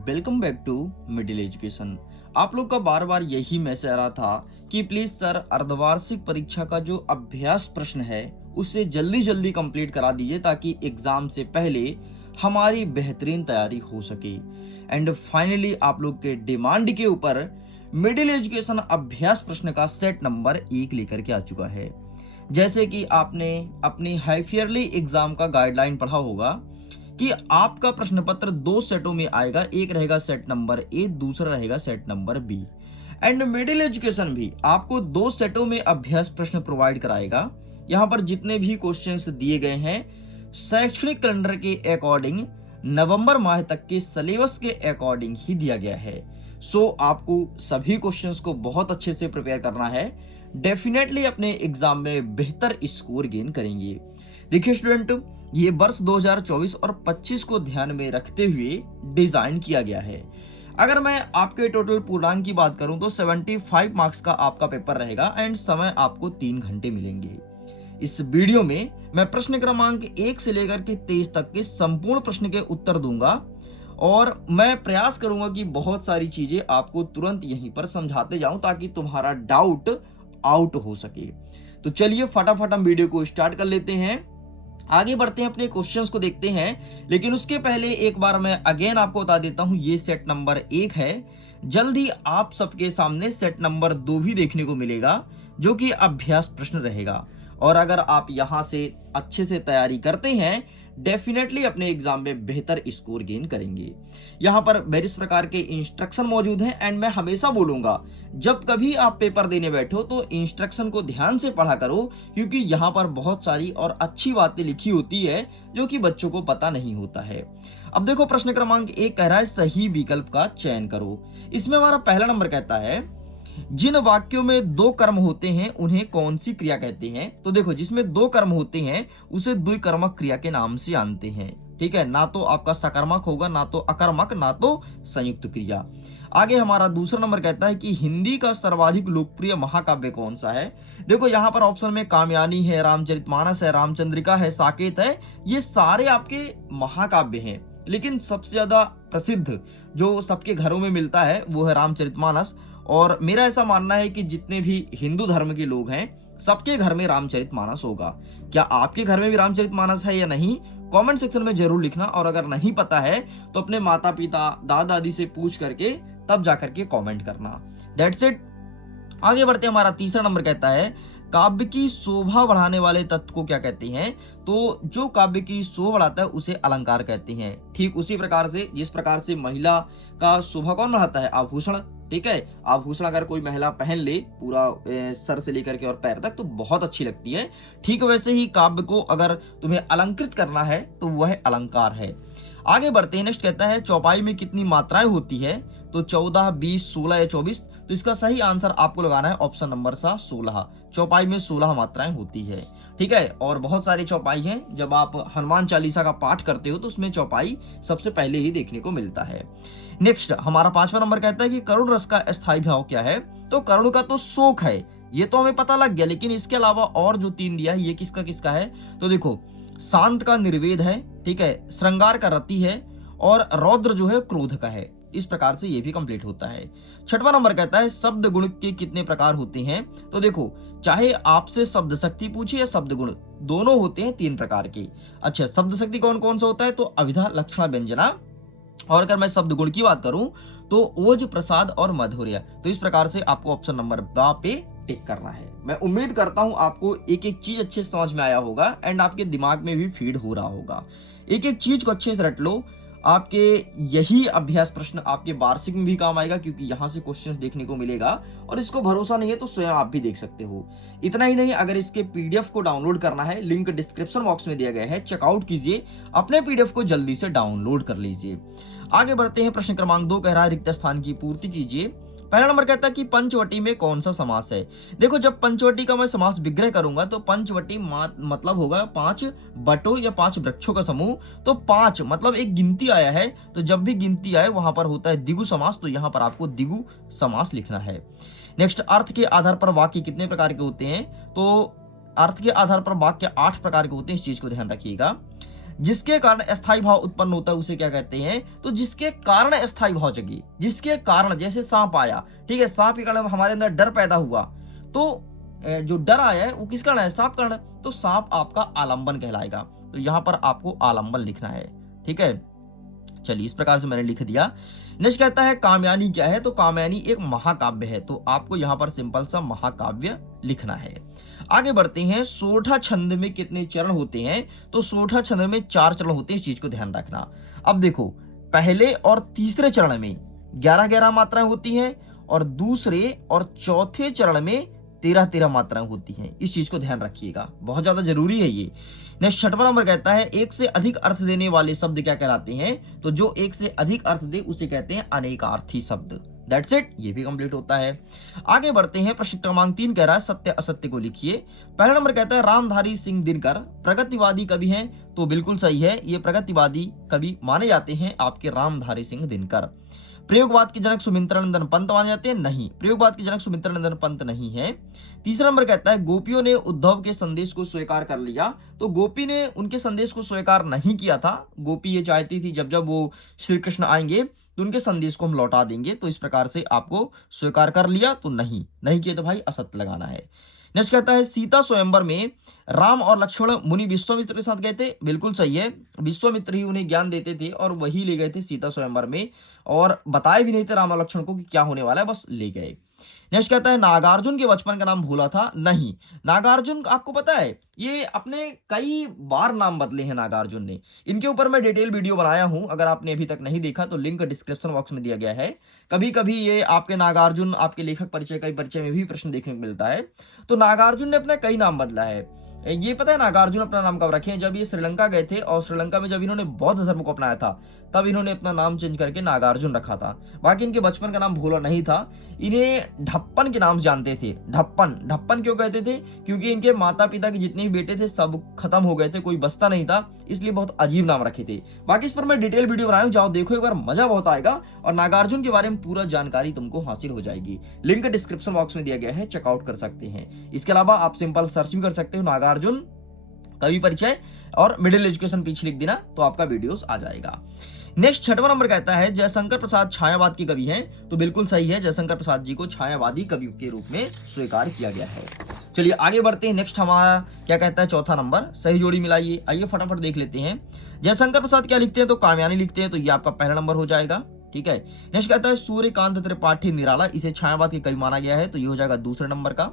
Welcome back to middle education. आप लोग का बार बार यही मैसेज आ रहा था कि प्लीज सर अर्धवार्षिक परीक्षा का जो अभ्यास प्रश्न है उसे जल्दी जल्दी कंप्लीट करा दीजिए ताकि एग्जाम से पहले हमारी बेहतरीन तैयारी हो सके। एंड फाइनली आप लोग के डिमांड के ऊपर मिडिल एजुकेशन अभ्यास प्रश्न का सेट नंबर 1 लेकर के आ चुका है। जैसे कि आपने अपनी हाफ ईयरली एग्जाम का गाइडलाइन पढ़ा होगा कि आपका प्रश्न पत्र 2 सेटों में आएगा, एक रहेगा सेट नंबर ए, दूसरा रहेगा set number B. And middle education भी आपको 2 सेटों में अभ्यास प्रश्न प्रोवाइड कराएगा। यहाँ पर जितने भी क्वेश्चंस दिए गए हैं शैक्षणिक कैलेंडर के अकॉर्डिंग नवंबर माह तक के सिलेबस के अकॉर्डिंग ही दिया गया है। सो आपको सभी क्वेश्चंस को बहुत अच्छे से प्रिपेयर करना है, डेफिनेटली अपने एग्जाम में बेहतर स्कोर गेन करेंगे। देखिए स्टूडेंट, ये वर्ष 2024 और 25 को ध्यान में रखते हुए डिजाइन किया गया है। अगर मैं आपके टोटल पूर्णांक की बात करूं तो 75 मार्क्स का आपका पेपर रहेगा एंड समय आपको 3 घंटे मिलेंगे। इस वीडियो में मैं प्रश्न क्रमांक 1 से लेकर के 23 तक के संपूर्ण प्रश्न के उत्तर दूंगा और मैं प्रयास करूंगा कि बहुत सारी चीजें आपको तुरंत यहीं पर समझाते जाऊं ताकि तुम्हारा डाउट आउट हो सके। तो चलिए फटाफट हम वीडियो को स्टार्ट कर लेते हैं, आगे बढ़ते हैं, अपने क्वेश्चंस को देखते हैं। लेकिन उसके पहले एक बार मैं अगेन आपको बता देता हूं, ये सेट नंबर 1 है। जल्दी आप सबके सामने सेट नंबर 2 भी देखने को मिलेगा जो कि अभ्यास प्रश्न रहेगा। और अगर आप यहां से अच्छे से तैयारी करते हैं डेफिनेटली अपने एग्जाम में बेहतर स्कोर गेन करेंगे। यहाँ पर वेरियस प्रकार के इंस्ट्रक्शन मौजूद हैं एंड मैं हमेशा बोलूंगा जब कभी आप पेपर देने बैठो तो इंस्ट्रक्शन को ध्यान से पढ़ा करो, क्योंकि यहाँ पर बहुत सारी और अच्छी बातें लिखी होती है जो कि बच्चों को पता नहीं होता है। अब देखो प्रश्न क्रमांक 1 कह रहा है सही विकल्प का चयन करो। इसमें हमारा पहला नंबर कहता है जिन वाक्यों में 2 कर्म होते हैं उन्हें कौन सी क्रिया कहते हैं। तो देखो जिसमें 2 कर्म होते हैं उसे द्विकर्मक क्रिया के नाम से जानते हैं। ठीक है, ना तो आपका सकर्मक होगा, ना तो अकर्मक, ना तो संयुक्त क्रिया। आगे हमारा दूसरा नंबर कहता है कि हिंदी का सर्वाधिक लोकप्रिय महाकाव्य कौन सा है। देखो यहाँ पर ऑप्शन में कामयानी है, रामचरितमानस है, रामचंद्रिका है, साकेत है, ये सारे आपके महाकाव्य हैं। लेकिन सबसे ज्यादा प्रसिद्ध जो सबके घरों में मिलता है वो है रामचरितमानस। और मेरा ऐसा मानना है कि जितने भी हिंदू धर्म के लोग हैं सबके घर में रामचरितमानस होगा। क्या आपके घर में भी रामचरितमानस है या नहीं, कमेंट सेक्शन में जरूर लिखना। और अगर नहीं पता है तो अपने माता पिता दादा दादी से पूछ करके तब जाकर के कमेंट करना। That's it. आगे बढ़ते हैं, हमारा तीसरा नंबर कहता है काव्य की शोभा बढ़ाने वाले तत्व को क्या कहते हैं। तो जो काव्य की शोभा बढ़ाता है उसे अलंकार कहते हैं। ठीक उसी प्रकार से जिस प्रकार से महिला का शोभा कौन बढ़ाता है, आभूषण। ठीक है, आभूषण अगर कोई महिला पहन ले पूरा सर से लेकर के और पैर तक तो बहुत अच्छी लगती है। ठीक वैसे ही काव्य को अगर तुम्हें अलंकृत करना है तो वह अलंकार है। आगे बढ़ते हैं, नेक्स्ट कहता है चौपाई में कितनी मात्राएं होती है। तो 14, 20, 16 या 24। तो इसका सही आंसर आपको लगाना है ऑप्शन नंबर 16। चौपाई में 16 मात्राएं होती है। ठीक है, और बहुत सारी चौपाई हैं। जब आप हनुमान चालीसा का पाठ करते हो तो उसमें चौपाई सबसे पहले ही देखने को मिलता है। नेक्स्ट हमारा 5वां नंबर कहता है कि करुण रस का स्थायी भाव क्या है। तो करुण का तो शोक है, ये तो हमें पता लग गया, लेकिन इसके अलावा और जो 3 दिया है ये किसका किसका है। तो देखो शांत का निर्वेद है, ठीक है, श्रृंगार का रति है और रौद्र जो है क्रोध का है। इस प्रकार से ये भी कंप्लीट होता है। 6वां नंबर कहता है शब्द गुण के कितने प्रकार होते हैं। तो देखो चाहे आपसे शब्द शक्ति पूछे या शब्द गुण, दोनों होते हैं 3 प्रकार के। अच्छा, शब्द शक्ति कौन कौन सा होता है, तो अभिधा, लक्षण, व्यंजना। और अगर मैं शब्द गुण की बात करूं तो ओज, प्रसाद और मधुर्य। तो इस प्रकार से आपको ऑप्शन नंबर बा पे टिक करना है। मैं उम्मीद करता हूं आपको एक एक चीज अच्छे से समझ में आया होगा एंड आपके दिमाग में भी फीड हो रहा होगा। एक एक चीज को अच्छे से रट लो। आपके यही अभ्यास प्रश्न आपके वार्षिक में भी काम आएगा, क्योंकि यहां से क्वेश्चंस देखने को मिलेगा और इसको भरोसा नहीं है तो स्वयं आप भी देख सकते हो। इतना ही नहीं, अगर इसके पीडीएफ को डाउनलोड करना है लिंक डिस्क्रिप्शन बॉक्स में दिया गया है, चेकआउट कीजिए, अपने पीडीएफ को जल्दी से डाउनलोड कर लीजिए। आगे बढ़ते हैं, प्रश्न क्रमांक 2 कह रहा है रिक्त स्थान की पूर्ति कीजिए। पहला नंबर कहता है कि पंचवटी में कौन सा समास है। देखो जब पंचवटी का मैं समास विग्रह करूंगा तो पंचवटी मतलब होगा 5 बटों या 5 वृक्षों का समूह। तो 5 मतलब एक गिनती आया है, तो जब भी गिनती आए वहां पर होता है द्विगु समास, तो यहाँ पर आपको द्विगु समास लिखना है। नेक्स्ट, अर्थ के आधार पर वाक्य कितने प्रकार के होते हैं। तो अर्थ के आधार पर वाक्य 8 प्रकार के होते हैं, इस चीज को ध्यान रखिएगा। जिसके कारण अस्थायी भाव उत्पन्न होता है उसे क्या कहते हैं? तो जिसके कारण अस्थायी भाव जगी, जिसके कारण, जैसे सांप आया, ठीक है, सांप के कारण हमारे अंदर डर पैदा हुआ, तो जो डर आया है वो किस कारण है? सांप कारण। तो सांप आपका आलंबन कहलाएगा। तो यहां पर आपको आलंबन लिखना है, ठीक है। चलिए, इस प्रकार से मैंने लिख दिया। नेक्स्ट कहता है कामयानी क्या है? तो कामयानी एक महाकाव्य है, तो आपको यहां पर सिंपल सा महाकाव्य लिखना है। आगे बढ़ते हैं। सोठा छंद में कितने चरण होते हैं? तो सोठा छंद में 4 चरण होते हैं, इस चीज को ध्यान रखना। अब देखो, पहले और तीसरे चरण में 11-11 मात्राएं होती हैं और दूसरे और चौथे चरण में 13-13 मात्राएं होती हैं। इस चीज को ध्यान रखिएगा, बहुत ज्यादा जरूरी है ये। नेक्स्ट 6वां नंबर कहता है एक से अधिक अर्थ देने वाले शब्द क्या कहलाते हैं? तो जो एक से अधिक अर्थ दे उसे कहते हैं अनेकार्थी शब्द। दैट्स इट, ये भी कंप्लीट होता है। आगे बढ़ते हैं। प्रश्न क्रमांक 3 कह रहा है सत्य असत्य को लिखिए। पहला नंबर कहता है रामधारी सिंह दिनकर प्रगतिवादी कवि हैं, तो बिल्कुल सही है, ये प्रगतिवादी कवि माने जाते हैं आपके रामधारी सिंह दिनकर। प्रयोगवाद के जनक सुमित्रानंदन पंत माने जाते हैं? नहीं, प्रयोगवाद के जनक सुमित्रानंदन पंत नहीं है। तीसरा नंबर कहता है गोपियों ने उद्धव के संदेश को स्वीकार कर लिया, तो गोपी ने उनके संदेश को स्वीकार नहीं किया था। गोपी ये चाहती थी जब जब वो श्री कृष्ण आएंगे तो उनके संदेश को हम लौटा देंगे, तो इस प्रकार से आपको स्वीकार कर लिया, तो नहीं किया तो भाई असत्य लगाना है। नेक्स्ट कहता है सीता स्वयंवर में राम और लक्ष्मण मुनि विश्वामित्र के साथ गए थे, बिल्कुल सही है, विश्वामित्र ही उन्हें ज्ञान देते थे और वही ले गए थे सीता स्वयंवर में, और बताए भी नहीं थे राम और लक्ष्मण को कि क्या होने वाला है, बस ले गए। नेक्स्ट कहता है नागार्जुन के बचपन का नाम भोला था? नहीं, नागार्जुन आपको पता है ये अपने कई बार नाम बदले हैं नागार्जुन ने। इनके ऊपर मैं डिटेल वीडियो बनाया हूं, अगर आपने अभी तक नहीं देखा तो लिंक डिस्क्रिप्शन बॉक्स में दिया गया है। कभी कभी ये आपके नागार्जुन आपके लेखक परिचय का परिचय में भी प्रश्न देखने को मिलता है। तो नागार्जुन ने अपना कई नाम बदला है। ये पता है नागार्जुन अपना नाम कब रखे हैं? जब ये श्रीलंका गए थे और श्रीलंका में जब इन्होंने बौद्ध धर्म को अपनाया था तब इन्होंने अपना नाम चेंज करके नागार्जुन रखा था। बाकी इनके बचपन का नाम भोला नहीं था, इन्हें ढप्पन के नाम से जानते थे। ढप्पन, ढप्पन क्यों कहते थे? क्योंकि इनके माता पिता के जितने भी बेटे थे सब खत्म हो गए थे, कोई बचता नहीं था, इसलिए बहुत अजीब नाम रखे थे। बाकी इस पर मैं डिटेल वीडियो बनाया हूं, जाओ देखो एक बार, मजा बहुत आएगा और नागार्जुन के बारे में पूरा जानकारी तुमको हासिल हो जाएगी। लिंक डिस्क्रिप्शन बॉक्स में दिया गया है, चेकआउट कर सकते हैं। इसके अलावा आप सिंपल सर्च भी कर सकते हो नागार्जुन कवि परिचय और मिडिल एजुकेशन पीछे लिख देना तो आपका वीडियोस आ जाएगा। नेक्स्ट 6वां नंबर कहता है जयशंकर प्रसाद छायावाद के कवि हैं, तो बिल्कुल सही है, जयशंकर प्रसाद जी को छायावादी कवि के रूप में स्वीकार किया गया है। चलिए आगे बढ़ते हैं। नेक्स्ट हमारा क्या कहता है? चौथा नंबर, सही जोड़ी मिलाइए। आइए फटाफट देख लेते हैं। जयशंकर प्रसाद क्या लिखते हैं? तो कामयानी लिखते हैं, तो ये आपका पहला नंबर हो जाएगा, ठीक है। नेक्स्ट कहता है सूर्यकांत त्रिपाठी निराला, इसे छायावाद के कवि माना गया है, तो ये हो जाएगा दूसरे नंबर का।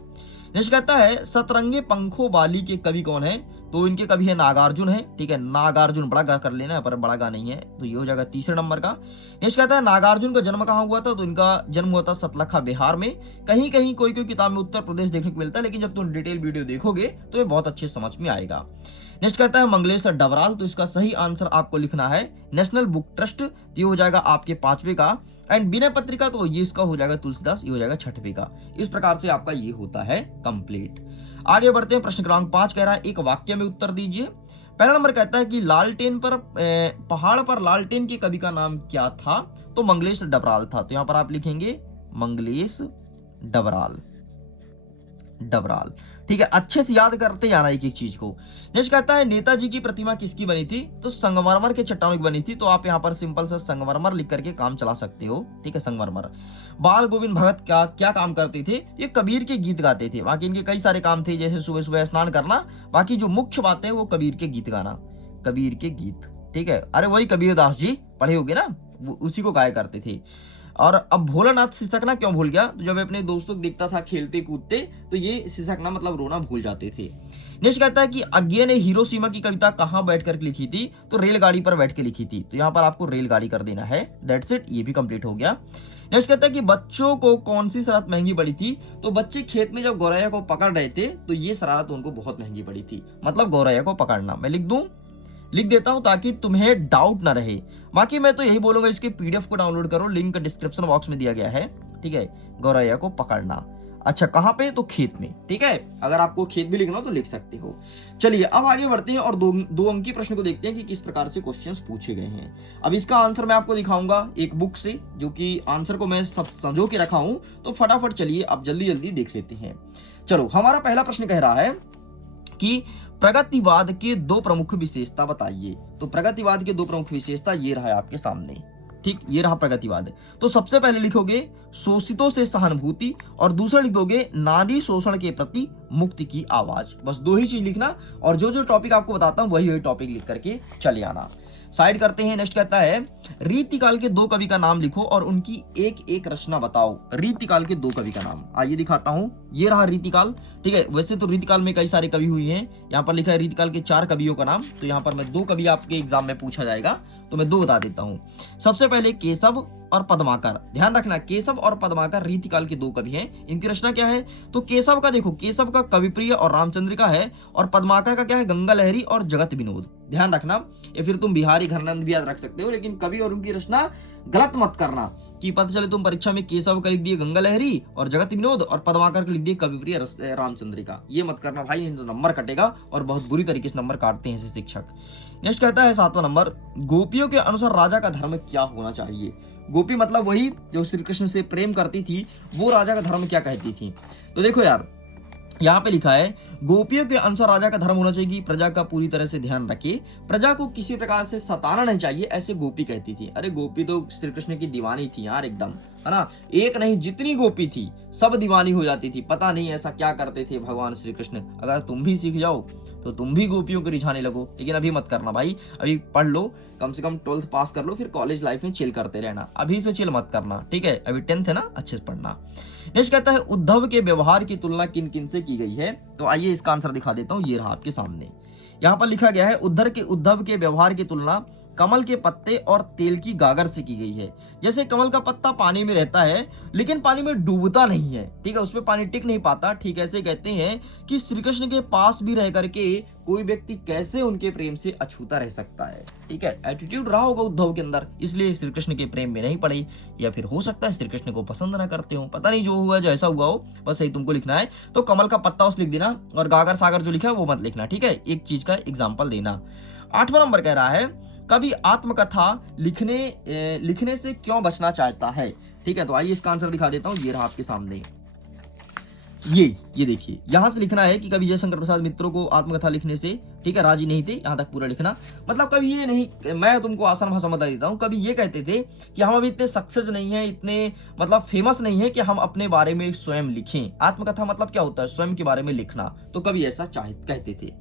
नेक्स्ट कहता है सतरंगे पंखों वाली के कवि कौन है? तो इनके कवि है नागार्जुन है, ठीक है, नागार्जुन बड़ा गा कर लेना, पर बड़ा गा नहीं है, तो ये हो जाएगा तीसरे नंबर का। नेक्स्ट कहता है नागार्जुन का जन्म कहाँ हुआ था? तो इनका जन्म हुआ था सतलखा बिहार में। कहीं कहीं कोई कोई किताब में उत्तर प्रदेश देखने को मिलता है, लेकिन जब तुम डिटेल वीडियो देखोगे तो ये बहुत अच्छे समझ में आएगा। नेक्स्ट कहता है मंगलेश डबराल, तो इसका सही आंसर आपको लिखना है नेशनल बुक ट्रस्ट, ये हो जाएगा आपके 5वें का। एंड विनय पत्रिका, तो ये इसका हो जाएगा तुलसीदास, ये हो जाएगा 6वें का। इस प्रकार से आपका ये होता है कंप्लीट। आगे बढ़ते हैं। प्रश्न क्रमांक 5 कह रहा है एक वाक्य में उत्तर दीजिए। पहला नंबर कहता है कि लालटेन पर पहाड़ पर लालटेन के कवि का नाम क्या था? तो मंगलेश डबराल था, तो यहां पर आप लिखेंगे मंगलेश डबराल, डबराल, ठीक है। अच्छे से याद करते जाना एक एक चीज को। नेक्स्ट कहता है नेताजी की प्रतिमा किसकी बनी थी? तो संगमरमर के चट्टानों की बनी थी, तो आप यहाँ पर सिंपल सा संगमरमर लिख करके काम चला सकते हो, ठीक है, संगमरमर। बाल गोविंद भगत क्या काम करते थे? ये कबीर के गीत गाते थे। बाकी इनके कई सारे काम थे, जैसे सुबह सुबह स्नान करना, बाकी जो मुख्य बात है वो कबीर के गीत गाना, कबीर के गीत, ठीक है। अरे वही कबीर दास जी पढ़े होगे ना, उसी को गाया करते थे। और अब भोलानाथ सिसकना क्यों भूल गया? तो जब अपने दोस्तों को देखता था खेलते कूदते तो ये सिसकना मतलब रोना भूल जाते थे। नेक्स्ट कहता है कि अज्ञे ने हिरोशिमा की कविता कहां बैठकर लिखी थी? तो रेलगाड़ी पर बैठ के लिखी थी, तो यहाँ पर आपको रेलगाड़ी कर देना है। दैट्स इट, ये भी कंप्लीट हो गया। नेक्स्ट कहता है कि बच्चों को कौन सी शरारत महंगी पड़ी थी? तो बच्चे खेत में जब गौरैया को पकड़ रहे थे तो ये शरारत उनको बहुत महंगी पड़ी थी, मतलब गौरैया को पकड़ना। मैं लिख देता हूं ताकि तुम्हें डाउट ना रहे। बाकी मैं तो यही बोलूंगा इसके पीडीएफ को डाउनलोड करो, लिंक डिस्क्रिप्शन बॉक्स में दिया गया है, ठीक है। गौरैया को पकड़ना, अच्छा कहां पे? तो खेत में, ठीक है। अगर आपको खेत भी लिखना हो तो लिख सकते हो। चलिए अब आगे बढ़ते हैं और दो अंकी प्रश्न को देखते हैं कि किस प्रकार से क्वेश्चंस पूछे गए हैं। अब इसका आंसर मैं आपको दिखाऊंगा एक बुक से, जो कि आंसर को मैं सब संजो के रखा हूं, तो फटाफट चलिए अब जल्दी जल्दी देख लेते हैं। चलो हमारा पहला प्रश्न कह रहा है कि प्रगतिवाद के दो प्रमुख विशेषता बताइए। तो प्रगतिवाद के दो प्रमुख विशेषता ये रहा है आपके सामने, ठीक, ये रहा प्रगतिवाद। तो सबसे पहले लिखोगे शोषितों से सहानुभूति और दूसरा लिखोगे नारी शोषण के प्रति मुक्ति की आवाज। बस दो ही चीज लिखना और जो जो टॉपिक आपको बताता हूं वही वही टॉपिक लिख करके चले आना। साइड करते हैं। नेक्स्ट कहता है रीतिकाल के दो कवि का नाम लिखो और उनकी एक एक रचना बताओ। रीतिकाल के दो कवि का नाम आइए दिखाता हूं। ये रहा रीतिकाल, ठीक है। वैसे तो रीतिकाल में कई सारे कवि हुए हैं, यहाँ पर लिखा है रीतिकाल के 4 कवियों का नाम। तो यहाँ पर मैं 2 कवि आपके एग्जाम में पूछा जाएगा तो मैं 2 बता देता हूँ। सबसे पहले केशव और पद्माकर। ध्यान रखना केशव और पद्माकर रीतिकाल के 2 कवि हैं। इनकी रचना क्या है? तो केशव का देखो, केशव का कविप्रिय और रामचंद्रिका है और पद्माकर का क्या है? गंगा लहरी और जगत विनोद। ध्यान रखना, या फिर तुम बिहारी घरनंद भी याद रख सकते हो, लेकिन कवि और उनकी रचना गलत मत करना कि पता चले तुम परीक्षा में केशव का लिख दिए गंगा लहरी और जगत विनोद और पद्माकर का लिख दिए कविप्रिय रामचंद्रिका। ये मत करना भाई, नहीं तो नंबर कटेगा और बहुत बुरी तरीके से नंबर काटते हैं ऐसे शिक्षक। नेक्स्ट कहता है 7वां नंबर, गोपियों के अनुसार राजा का धर्म क्या होना चाहिए? गोपी मतलब वही जो श्री कृष्ण से प्रेम करती थी, वो राजा का धर्म क्या कहती थी? तो देखो यार, यहाँ पे लिखा है गोपियों के अनुसार राजा का धर्म होना चाहिए कि प्रजा का पूरी तरह से ध्यान रखे, प्रजा को किसी प्रकार से सताना नहीं चाहिए, ऐसे गोपी कहती थी। अरे गोपी तो श्री कृष्ण की दीवानी थी यार एकदम, है ना। एक नहीं जितनी गोपी थी सब दीवानी हो जाती थी। पता नहीं ऐसा क्या करते थे भगवान श्री कृष्ण। अगर तुम भी सीख जाओ तो तुम भी गोपियों को रिझाने लगो, लेकिन अभी मत करना भाई। अभी पढ़ लो, कम से कम 12th पास कर लो, फिर कॉलेज लाइफ में चिल करते रहना। अभी से चिल मत करना, ठीक है। अभी 10th है ना, अच्छे से पढ़ना। नेक्स्ट कहता है उद्धव के व्यवहार की तुलना किन किन से की गई है? तो आइए इसका आंसर दिखा देता हूं। ये रहा आपके सामने, यहाँ पर लिखा गया है उद्धव के व्यवहार की तुलना कमल के पत्ते और तेल की गागर से की गई है। जैसे कमल का पत्ता पानी में रहता है लेकिन पानी में डूबता नहीं है, ठीक है, उसमें पानी टिक नहीं पाता। ठीक ऐसे कहते हैं कि श्री कृष्ण के पास भी रह करके कोई व्यक्ति कैसे उनके प्रेम से अछूता रह सकता है। ठीक है, एटीट्यूड रहा होगा उद्धव के अंदर, इसलिए श्री कृष्ण के प्रेम में नहीं पड़े, या फिर हो सकता है श्री कृष्ण को पसंद ना करते हो, पता नहीं, जो हुआ जो ऐसा हुआ हो, बस यही तुमको लिखना है। तो कमल का पत्ता उस लिख देना और गागर सागर जो लिखा है वो मत लिखना, ठीक है, एक चीज का एग्जाम्पल देना। 8वां नंबर कह रहा है कवि आत्मकथा लिखने से क्यों बचना चाहता है? ठीक है, तो आइए इसका आंसर दिखा देता हूं। ये रहा आपके सामने, ये देखिए, यहां से लिखना है कि कवि जयशंकर प्रसाद मित्रों को आत्मकथा लिखने से, ठीक है, राजी नहीं थे। यहां तक पूरा लिखना, मतलब कभी ये नहीं, मैं तुमको आसान भाषा में बता देता हूं। कभी ये कहते थे कि हम अभी इतने सक्सेस नहीं है, इतने मतलब फेमस नहीं है कि हम अपने बारे में स्वयं लिखें। आत्मकथा मतलब क्या होता है? स्वयं के बारे में लिखना। तो कभी ऐसा कहते थे।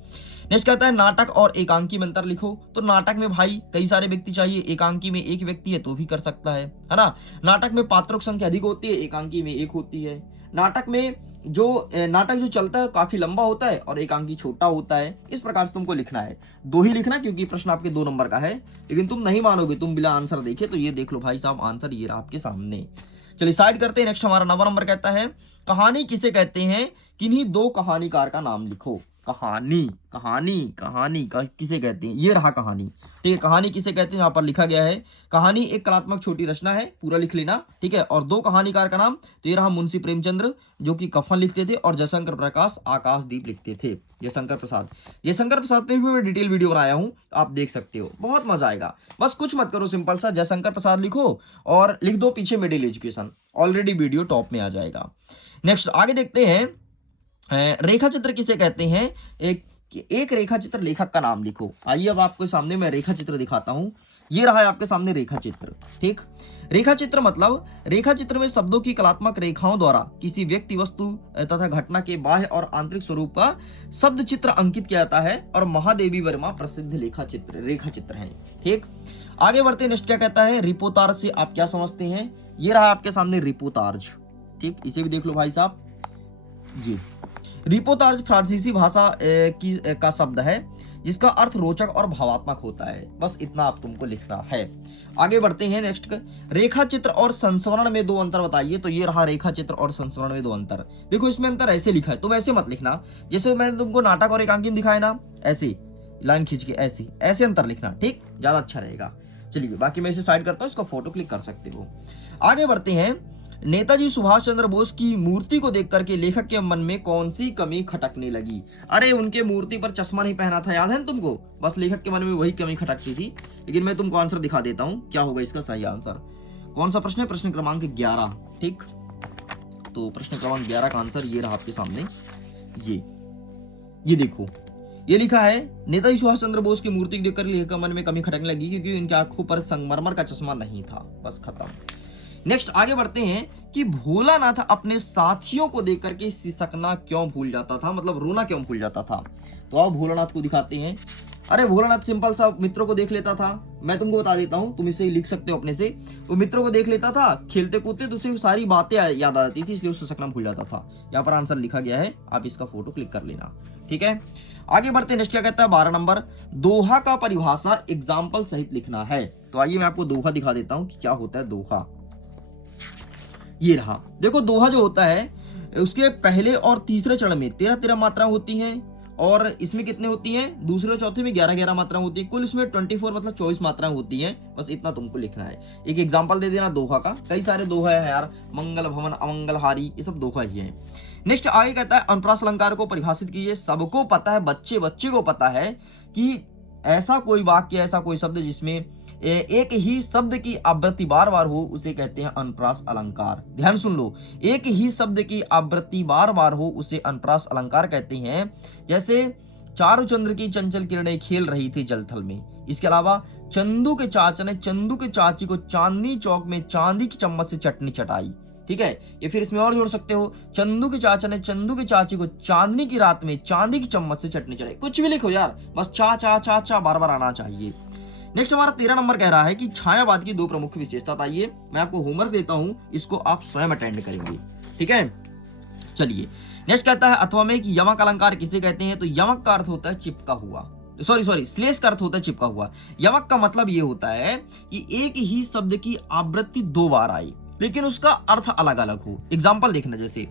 नेक्स्ट कहता है नाटक और एकांकी में अंतर लिखो। तो नाटक में भाई कई सारे व्यक्ति चाहिए, एकांकी में एक व्यक्ति है तो भी कर सकता है ना। नाटक में पात्रों की संख्या अधिक होती है, एकांकी में एक होती है। नाटक में नाटक जो चलता है काफी लंबा होता है और एकांकी छोटा होता है। इस प्रकार से तुमको लिखना है, 2 ही लिखना क्योंकि प्रश्न आपके 2 नंबर का है। लेकिन तुम नहीं मानोगे, तुम बिना आंसर देखे। तो ये देख लो भाई साहब, आंसर ये रहा आपके सामने। चलिए साइड करते हैं। नेक्स्ट हमारा 9वां नंबर कहता है कहानी किसे कहते हैं? किन्हीं 2 कहानीकार का नाम लिखो। कहानी किसे कहते हैं? ये रहा कहानी, ठीक है। कहानी किसे कहते हैं यहाँ पर लिखा गया है। कहानी एक कलात्मक छोटी रचना है, पूरा लिख लेना, ठीक है। और 2 कहानीकार का नाम, तो ये रहा मुंशी प्रेमचंद्र जो कि कफन लिखते थे, और जयशंकर प्रकाश आकाशदीप लिखते थे। जयशंकर प्रसाद पे भी मैं डिटेल वीडियो बनाया हूँ, आप देख सकते हो, बहुत मजा आएगा। बस कुछ मत करो, सिंपल सा जयशंकर प्रसाद लिखो और लिख दो पीछे middle education, already video top में आ जाएगा। नेक्स्ट आगे देखते हैं, रेखा चित्र किसे कहते हैं? एक रेखा चित्र लेखक का नाम लिखो। आइए अब आपके सामने मैं रेखा चित्र दिखाता हूं। ये रहा है आपके सामने रेखा चित्र, ठीक। रेखा चित्र मतलब रेखा चित्र में शब्दों की कलात्मक रेखाओं द्वारा किसी व्यक्ति, वस्तु तथा घटना के बाह्य और आंतरिक स्वरूप का शब्द चित्र अंकित किया जाता है, और महादेवी वर्मा प्रसिद्ध रेखा चित्र है, ठीक। आगे बढ़ते, नेक्स्ट क्या कहता है? रिपोर्टाज से आप क्या समझते हैं? ये रहा आपके सामने रिपोर्टाज, ठीक। इसे भी देख लो भाई साहब। जी, रिपोर्टाज फ्रांसीसी भाषा का शब्द है जिसका अर्थ रोचक और भावात्मक होता है। बस इतना आप तुमको लिखना है। आगे बढ़ते हैं। नेक्स्ट, रेखा चित्र और संस्मरण में 2 अंतर बताइए। तो ये रहा रेखा चित्र और संस्मरण में 2 अंतर। देखो इसमें अंतर ऐसे लिखा है, तुम ऐसे मत लिखना जैसे मैंने तुमको नाटक और एकांकी में दिखाया ना, ऐसे लाइन खींच के ऐसे अंतर लिखना, ठीक, ज्यादा अच्छा रहेगा। चलिए बाकी मैं इसे साइड करता हूँ, इसका फोटो क्लिक कर सकते हो। आगे बढ़ते हैं। नेताजी सुभाष चंद्र बोस की मूर्ति को देख करके लेखक के मन में कौन सी कमी खटकने लगी? अरे उनके मूर्ति पर चश्मा नहीं पहना था, याद है ना तुमको? बस लेखक के मन में वही कमी खटकती थी। लेकिन मैं तुमको आंसर दिखा देता हूं, क्या होगा इसका सही आंसर। कौन सा प्रश्न है? प्रश्न क्रमांक 11, ठीक। तो प्रश्न क्रमांक 11 का आंसर ये रहा आपके सामने। ये देखो, ये लिखा है, नेताजी सुभाष चंद्र बोस की मूर्ति देखकर लेखक के मन में कमी खटकने लगी क्योंकि उनकी आंखों पर संगमरमर का चश्मा नहीं था। बस खत्म। नेक्स्ट आगे बढ़ते हैं कि भोलानाथ अपने साथियों को देख करके सिसकना क्यों भूल जाता था, मतलब रोना क्यों भूल जाता था। तो आओ भोलानाथ को दिखाते हैं। अरे भोलानाथ सिंपल सा मित्रों को देख लेता था। मैं तुमको बता देता हूँ, तुम इसे लिख सकते हो अपने से। वो मित्रों को देख लेता था, खेलते कूदते तो उसे सारी बातें याद आ जाती थी, इसलिए उससे सिसकना भूल जाता था। यहाँ पर आंसर लिखा गया है, आप इसका फोटो क्लिक कर लेना। ठीक है, आगे बढ़ते हैं। नेक्स्ट क्या कहता है 12 नंबर, दोहा का परिभाषा एग्जाम्पल सहित लिखना है। तो आइए मैं आपको दोहा दिखा देता हूँ कि क्या होता है दोहा। ये रहा, देखो दोहा जो होता है उसके पहले और तीसरे चरण में 13-13 मात्राएं होती हैं, और इसमें कितने होती हैं, दूसरे और चौथे में 11-11 मात्राएं होती है। कुल इसमें 24 मतलब 24 मात्राएं होती हैं। बस इतना तुमको लिखना है। एक एग्जांपल दे देना दोहा का। कई सारे दोहा है यार, मंगल भवन, अमंगलहारी, ये सब दोहा ही है। नेक्स्ट आगे कहता है अनुप्रास अलंकार को परिभाषित कीजिए। सबको पता है, बच्चे बच्चे को पता है कि ऐसा कोई वाक्य, ऐसा कोई शब्द जिसमें एक ही शब्द की आवृत्ति बार बार हो, उसे कहते हैं अनुप्रास अलंकार। ध्यान सुन लो, एक ही शब्द की आवृत्ति बार बार हो उसे अनुप्रास अलंकार कहते हैं। जैसे चारुचंद्र की चंचल किरणें खेल रही थी जलथल में। इसके अलावा चंदू के चाचा ने चंदू के चाची को चांदनी चौक में चांदी की चम्मच से चटनी चटाई। ठीक है, ये फिर इसमें और जोड़ सकते हो, चंदू के चाचा ने चंदू की चाची को चांदनी की रात में चांदी की चम्मच से चटनी चटाई। कुछ भी लिखो यार, बस चा चा चा चा बार बार आना चाहिए। नेक्स्ट हमारा 13 नंबर कह रहा है कि छायावाद की 2 प्रमुख विशेषता। आइए मैं आपको होमवर्क देता हूं, इसको आप स्वयं अटेंड करेंगे। ठीक है, चलिए नेक्स्ट कहता है अथवा में कि यमक अलंकार किसे कहते हैं। तो यमक का अर्थ होता है चिपका हुआ, सॉरी श्लेष का अर्थ होता है चिपका हुआ। यमक का मतलब ये होता है कि एक ही शब्द की आवृत्ति 2 बार आई लेकिन उसका अर्थ अलग अलग हो। एग्जाम्पल देखना, जैसे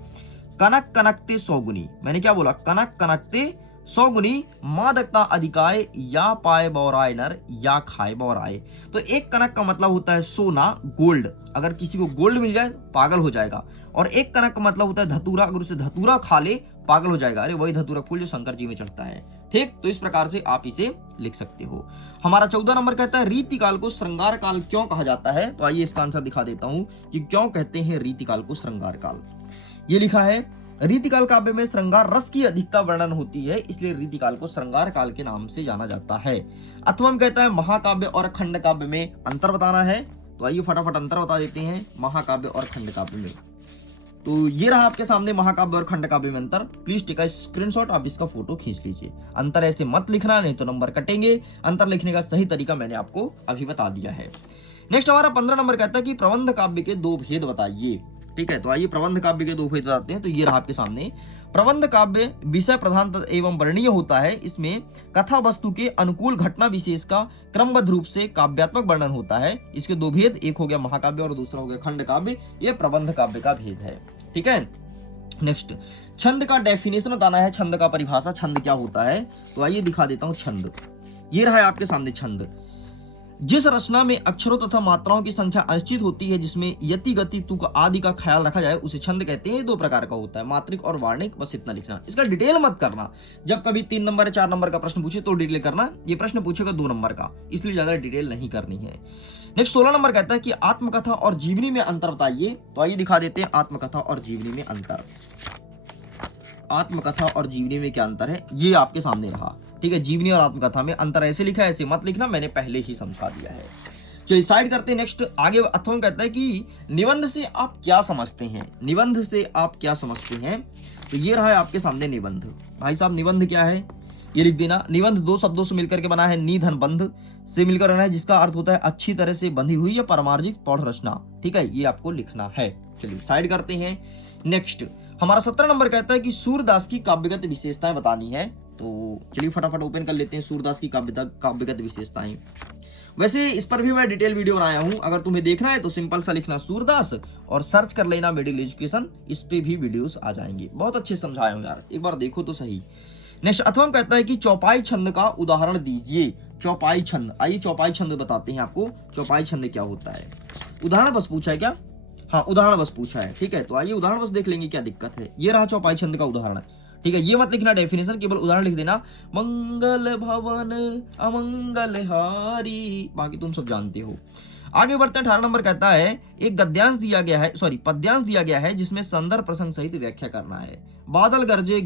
कनक कनकते 100 गुनी। मैंने क्या बोला, कनक कनकते 100 गुनी, मादकता अधिकाय, या पाए बौराय नर, या खाए बौराय। तो एक कनक का मतलब होता है सोना, गोल्ड। अगर किसी को गोल्ड मिल जाए पागल हो जाएगा। और एक कनक का मतलब होता है धतूरा, अगर उसे धतूरा खा ले पागल हो जाएगा। अरे वही धतूरा फूल जो शंकर जी में चढ़ता है। ठीक, तो इस प्रकार से आप इसे लिख सकते हो। हमारा 14 नंबर कहता है रीतिकाल को श्रृंगार काल क्यों कहा जाता है। तो आइए इसका आंसर दिखा देता हूं कि क्यों कहते हैं रीतिकाल को श्रृंगार काल। ये लिखा है, रीतिकाल काव्य में श्रृंगार रस की अधिकता वर्णन होती है, इसलिए रीतिकाल को श्रृंगार काल के नाम से जाना जाता है। अथवा कहता है महाकाव्य और खंड काव्य में अंतर बताना है। तो आइए फटाफट अंतर बता देते हैं महाकाव्य और खंड काव्य में। तो ये रहा आपके सामने महाकाव्य और खंड काव्य में अंतर। प्लीज टेक अ स्क्रीनशॉट, आप इसका फोटो खींच लीजिए। अंतर ऐसे मत लिखना, नहीं तो नंबर कटेंगे। अंतर लिखने का सही तरीका मैंने आपको अभी बता दिया है। नेक्स्ट हमारा 15 नंबर कहता है कि प्रबंध काव्य के 2 भेद बताइए। ठीक है, तो आइए प्रबंध काव्य के 2 भेद बताते हैं। तो ये रहा आपके सामने। प्रबंध काव्य विषय प्रधान एवं वर्णनीय होता है। इसमें कथा वस्तु के अनुकूल घटना विशेष का क्रमबद्ध रूप से काव्यात्मक वर्णन होता है। इसके 2 भेद, एक हो गया महाकाव्य और दूसरा हो गया खंड काव्य। ये प्रबंध काव्य का भेद है। ठीक है, नेक्स्ट छंद का डेफिनेशन बताना है, छंद का परिभाषा, छंद क्या होता है। तो आइए दिखा देता हूं छंद। ये रहा है आपके सामने छंद। जिस रचना में अक्षरों तथा मात्राओं की संख्या अनिश्चित होती है, जिसमें यति गति तुक आदि का ख्याल रखा जाए, उसे छंद कहते हैं। 2 प्रकार का होता है, मात्रिक और वार्णिक। बस इतना लिखना, इसका डिटेल मत करना। जब कभी 3 नंबर या 4 नंबर का प्रश्न पूछे तो डिटेल करना। ये प्रश्न पूछेगा 2 नंबर का, इसलिए ज्यादा डिटेल नहीं करनी है। नेक्स्ट 16 नंबर कहता है कि आत्मकथा और जीवनी में अंतर बताइए। तो आइए दिखा देते हैं आत्मकथा और जीवनी में अंतर। आत्मकथा और जीवनी में क्या अंतर है, ये आपके सामने रहा। ठीक है, जीवनी और आत्मकथा में अंतर ऐसे लिखा है, ऐसे मत लिखना, मैंने पहले ही समझा दिया है। चलिए साइड करते हैं। नेक्स्ट आगे अथवा कहता है कि निबंध से आप क्या समझते हैं। निबंध से आप क्या समझते हैं। तो ये रहा है आपके सामने निबंध। भाई साहब निबंध क्या है ये लिख देना। निबंध 2 शब्दों से मिलकर के बना है, निधन बंध से मिलकर बना है, जिसका अर्थ होता है अच्छी तरह से बंधी हुई या परमार्जित पौध रचना। ठीक है, ये आपको लिखना है। चलिए साइड करते हैं। नेक्स्ट हमारा 17 नंबर कहता है कि सूरदास की काव्यगत विशेषताएं बतानी है। तो चलिए फटाफट ओपन कर लेते हैं सूरदास की काव्यगत विशेषताएं। वैसे इस पर भी मैं डिटेल वीडियो बनाया हूं, अगर तुम्हें देखना है तो सिंपल सा लिखना सूरदास और सर्च कर लेना मिडिल एजुकेशन, इस पे भी वीडियोस आ जाएंगे। बहुत अच्छे समझाए हूं यार, एक बार देखो तो सही। नेक्स्ट अथवा कहता है कि चौपाई छंद का उदाहरण दीजिए। चौपाई छंद, आइए चौपाई छंद बताते हैं आपको। चौपाई छंद क्या होता है, उदाहरण बस पूछा है क्या। हाँ उदाहरण बस पूछा है। ठीक है, तो आइए उदाहरण बस देख लेंगे क्या दिक्कत है। ये रहा चौपाई छंद का उदाहरण। ठीक है, ये मत लिखना डेफिनेशन, केवल उदाहरण लिख देना। मंगल भवन अमंगल हारी, बाकी तुम सब जानते हो। आगे बढ़ते हैं। 18 नंबर कहता है एक गद्यांश दिया गया है, पद्यांश दिया गया है, जिसमें संदर्भ प्रसंग सहित व्याख्या करना है। बादल गरजे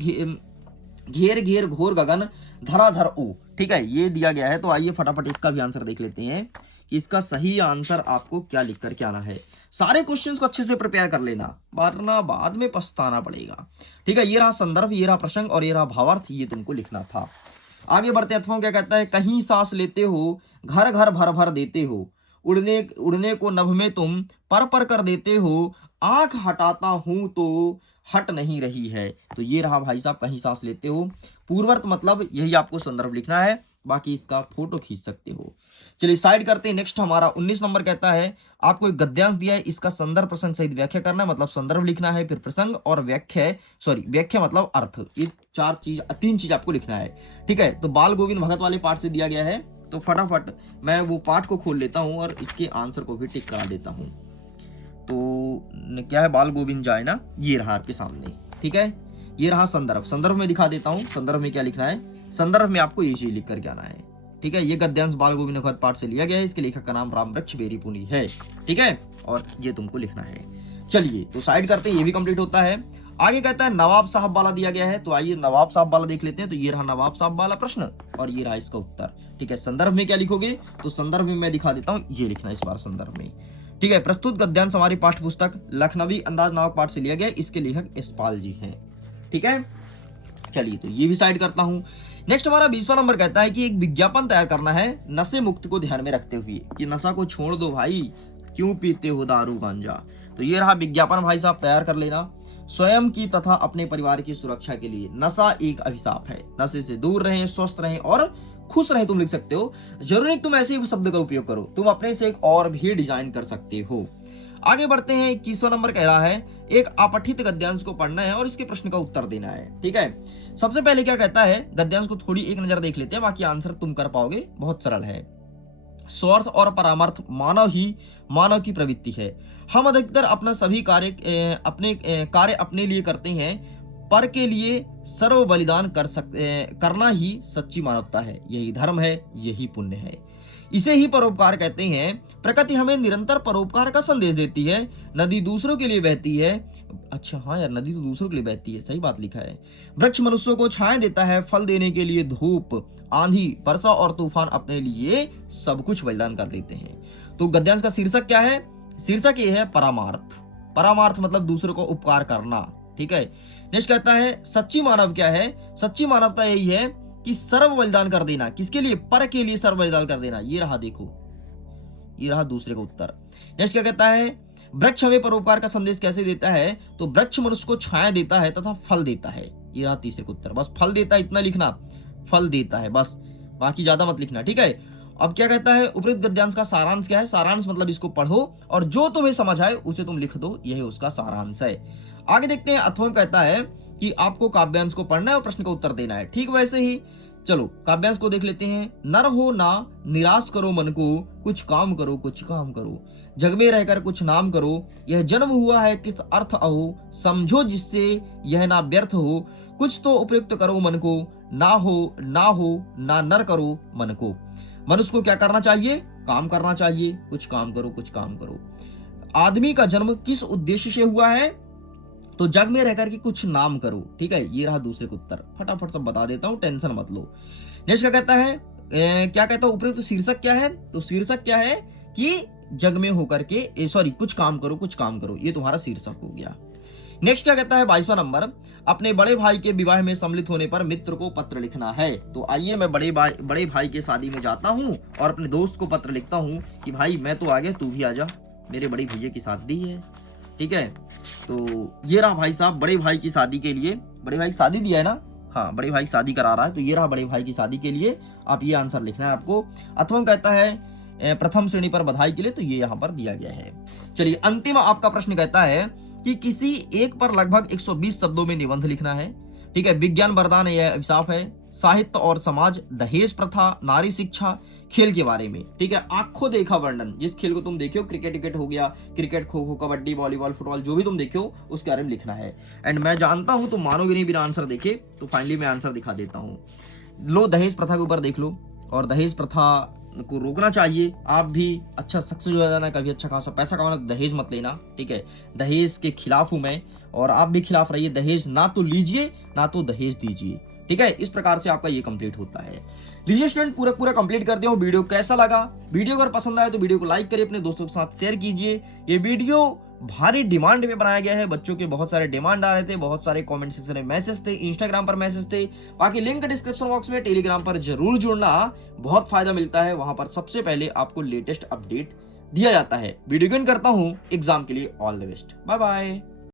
घेर घेर घोर गगन धराधर ऊ। ठीक है, ये दिया गया है। तो आइए फटाफट इसका भी आंसर देख लेते हैं कि इसका सही आंसर आपको क्या लिख करके आना है। सारे क्वेश्चंस को अच्छे से प्रिपेयर कर लेना, वरना बाद में पछताना पड़ेगा। ठीक है, ये रहा संदर्भ, ये रहा प्रसंग और ये रहा भावार्थ, ये तुमको लिखना था। आगे बढ़ते अथवा क्या कहता है, कहीं सांस लेते हो, घर घर भर भर देते हो, उड़ने उड़ने को नभ में तुम पर कर देते हो, आंख हटाता हूं तो हट नहीं रही है। तो ये रहा भाई साहब, कहीं सांस लेते हो, पूर्वर्त मतलब यही आपको संदर्भ लिखना है, बाकी इसका फोटो खींच सकते हो। चलिए साइड करते हैं। नेक्स्ट हमारा 19 नंबर कहता है, आपको एक गद्यांश दिया है, इसका संदर्भ प्रसंग सहित व्याख्या करना है, मतलब संदर्भ लिखना है, फिर प्रसंग और व्याख्या मतलब अर्थ। ये तीन चीज आपको लिखना है। ठीक है, तो बाल गोविंद भगत वाले पाठ से दिया गया है। तो फटाफट मैं वो पाठ को खोल लेता हूं और इसके आंसर को भी टिक करा देता हूं। तो क्या है, बाल गोविंद जाए ना, ये रहा आपके सामने। ठीक है, ये रहा संदर्भ। संदर्भ में दिखा देता हूं, संदर्भ में क्या लिखना है। संदर्भ में आपको ये चीज लिख करके आना है। ठीक है, ये गद्यांश बाल गोविंद भगत पाठ से लिया गया है, इसके लेखक का नाम रामवृक्ष बेरीपुनी है। ठीक है, और ये तुमको लिखना है। चलिए तो साइड करते हैं, ये भी कंप्लीट होता है। आगे कहता है नवाब साहब वाला दिया गया है। तो आइए नवाब साहब वाला देख लेते हैं। तो ये रहा नवाब साहब वाला प्रश्न और ये रहा इसका उत्तर। ठीक है, संदर्भ में क्या लिखोगे, तो संदर्भ में मैं दिखा देता हूं, ये लिखना है इस बार संदर्भ में। ठीक है, प्रस्तुत गद्यांश हमारी पाठ्य पुस्तक लखनवी अंदाज नामक पाठ से लिया गया, इसके लेखक यशपाल जी हैं। ठीक है, चलिए तो ये भी साइड करता हूं। नेक्स्ट हमारा 20वां नंबर कहता है कि एक विज्ञापन तैयार करना है नशे मुक्त को ध्यान में रखते हुए, कि नशा को छोड़ दो भाई, क्यों पीते हो दारू गांजा। तो ये रहा विज्ञापन, भाई साहब तैयार कर लेना। स्वयं की तथा अपने परिवार की सुरक्षा के लिए नशा एक अभिशाप है, नशे से दूर रहें, स्वस्थ रहें और खुश रहें। तुम लिख सकते हो, जरूरी नहीं तुम ऐसे ही शब्द का उपयोग करो, तुम अपने से एक और भी डिजाइन कर सकते हो। आगे बढ़ते हैं। 21वां नंबर कह रहा है, एक अपठित गद्यांश को पढ़ना है और इसके प्रश्न का उत्तर देना है। ठीक है, सबसे पहले क्या कहता है, गद्यांश को थोड़ी एक नजर देख लेते हैं, बाकी आंसर तुम कर पाओगे, बहुत सरल है। स्वार्थ और परामर्थ मानव की प्रवृत्ति है। हम अधिकतर अपना सभी कार्य अपने लिए करते हैं, पर के लिए सर्व बलिदान करना ही सच्ची मानवता है। यही धर्म है, यही पुण्य है, इसे ही परोपकार कहते हैं। प्रकृति हमें निरंतर परोपकार का संदेश देती है। नदी दूसरों के लिए बहती है। अच्छा हाँ यार, नदी तो दूसरों के लिए बहती है, सही बात लिखा है। वृक्ष मनुष्यों को छाया देता है, फल देने के लिए धूप, आंधी, वर्षा और तूफान अपने लिए सब कुछ बलिदान कर देते हैं। तो गद्यांश का शीर्षक क्या है, शीर्षक ये है परामार्थ। परामार्थ मतलब दूसरों को उपकार करना। ठीक है, नेक्स्ट कहता है सच्ची मानव क्या है, सच्ची मानवता यही है कि सर्व बलिदान कर देना, किसके लिए, पर के लिए सर्व बलिदान कर देना। ये रहा, देखो ये रहा दूसरे का उत्तर। नेक्स्ट क्या कहता है, वृक्ष हमें परोपकार का संदेश कैसे देता है, तो वृक्ष मनुष्य को छाया देता है तथा फल देता है। ये रहा तीसरे का उत्तर। बस फल देता है इतना लिखना, फल देता है बस, बाकी ज्यादा मत लिखना। ठीक है, अब क्या कहता है, उपरोक्त गद्यांश का सारांश क्या है। सारांश मतलब इसको पढ़ो और जो तुम्हें समझ आए उसे तुम लिख दो, यही उसका सारांश है। आगे देखते हैं। अथवा कहता है कि आपको काव्यांश को पढ़ना है और प्रश्न का उत्तर देना है। ठीक वैसे ही चलो काव्यांश को देख लेते हैं। नर हो ना निराश करो मन को, कुछ काम करो कुछ काम करो, जग में रहकर कुछ नाम करो, यह जन्म हुआ है किस अर्थ अहो, समझो जिससे यह ना व्यर्थ हो, कुछ तो उपयुक्त करो मन को, ना नर करो मन को। मनुष्य को क्या करना चाहिए, काम करना चाहिए, कुछ काम करो कुछ काम करो। आदमी का जन्म किस उद्देश्य से हुआ है, तो जग में रहकर के कुछ नाम करो। ठीक है, ये रहा दूसरे का उत्तर, फटाफट सब बता देता हूं, टेंशन मत लो। नेक्स्ट क्या कहता है, क्या कहता है उपयुक्त शीर्षक क्या है, तो शीर्षक क्या है कि जग में होकर के कुछ काम करो कुछ काम करो, ये तुम्हारा शीर्षक हो गया। नेक्स्ट क्या कहता है 22वां नंबर, अपने बड़े भाई के विवाह में सम्मिलित होने पर मित्र को पत्र लिखना है। तो आइए मैं बड़े भाई के शादी में जाता हूँ और अपने दोस्त को पत्र लिखता हूँ कि भाई मैं तो आ गया, तू भी आ जा, मेरे बड़े भैया की शादी है। ठीक है, तो ये रहा भाई साहब बड़े भाई की शादी के लिए, बड़े भाई की शादी दिया है ना, हाँ बड़े भाई की शादी करा रहा है, तो ये रहा बड़े भाई की शादी के लिए आप ये आंसर लिखना है आपको। अथवा कहता है प्रथम श्रेणी पर बधाई के लिए, तो ये यहाँ पर दिया गया है। चलिए अंतिम आपका प्रश्न कहता है कि किसी एक पर लगभग 120 शब्दों में निबंध लिखना है। ठीक है, विज्ञान वरदान यह अभिशाप है, साहित्य और समाज, दहेज प्रथा, नारी शिक्षा, खेल के बारे में। ठीक है, आंखों देखा वर्णन, जिस खेल को तुम देखो, क्रिकेट हो गया, cricket, kho kho, kabaddi, volleyball, football, जो भी तुम देखो उसके बारे में लिखना है। एंड मैं जानता हूं तुम मानोगे नहीं बिना आंसर देखे, तो फाइनली मैं आंसर दिखा देता हूं। लो दहेज प्रथा के ऊपर देख लो, और दहेज प्रथा को रोकना चाहिए। आप भी अच्छा सक्सेस हो जाना, कभी अच्छा खासा पैसा कमाना, दहेज मत लेना। ठीक है, दहेज के खिलाफ हूं मैं, और आप भी खिलाफ रहिए। दहेज ना तो लीजिए ना तो दहेज दीजिए। ठीक है, इस प्रकार से आपका ये कंप्लीट होता है। लीजिए स्टूडेंट, पूरा कंप्लीट करते हो। वीडियो कैसा लगा? वीडियो अगर पसंद आए तो वीडियो को लाइक करिए, अपने दोस्तों के साथ शेयर कीजिए। ये वीडियो भारी डिमांड में बनाया गया है, बच्चों के बहुत सारे डिमांड आ रहे थे, बहुत सारे कमेंट सेक्शन में मैसेज थे, इंस्टाग्राम पर मैसेज थे। बाकी लिंक डिस्क्रिप्शन बॉक्स में, टेलीग्राम पर जरूर जुड़ना, बहुत फायदा मिलता है। वहां पर सबसे पहले आपको लेटेस्ट अपडेट दिया जाता है। वीडियो गेन करता हूं एग्जाम के लिए। All the best, bye bye.